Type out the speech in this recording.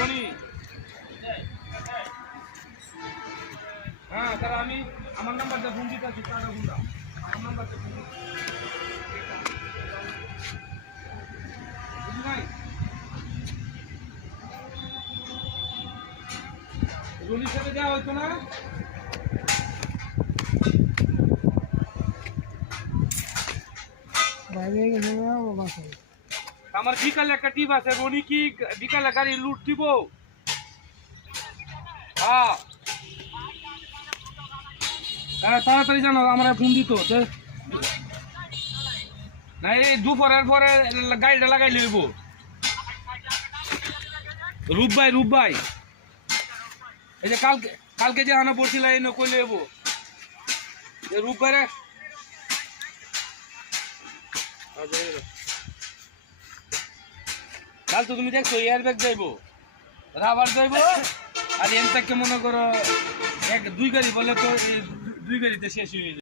রনি হ্যাঁ তারা আমি আমার নাম্বারটা ফোন দিতে আছি তারা ফোন দাও আমার নাম্বারটা ফোন বুঝলি ভাই রনির সাথে যাওয়া হইতো না আমার বিকালে একটা টিপ আছে রনি কি বিকালে গাড়ি লুট দিব হ্যাঁ তাড়াতাড়ি জানো আমরা ফোন দিত না এই দুপুরের পরে গাড়িটা লাগাই লইব রূপ ভাই এই যে কালকে যে হানা পড়ছিল এই কই লইব রূপ ভাই রে কাল তো তুমি দেখছো এয়ার ব্যাগ যাইবো রাবার যাইবো আর এন থেকে মনে করো দুই গাড়ি বলে তো দুই গাড়িতে শেষ হয়ে যাবে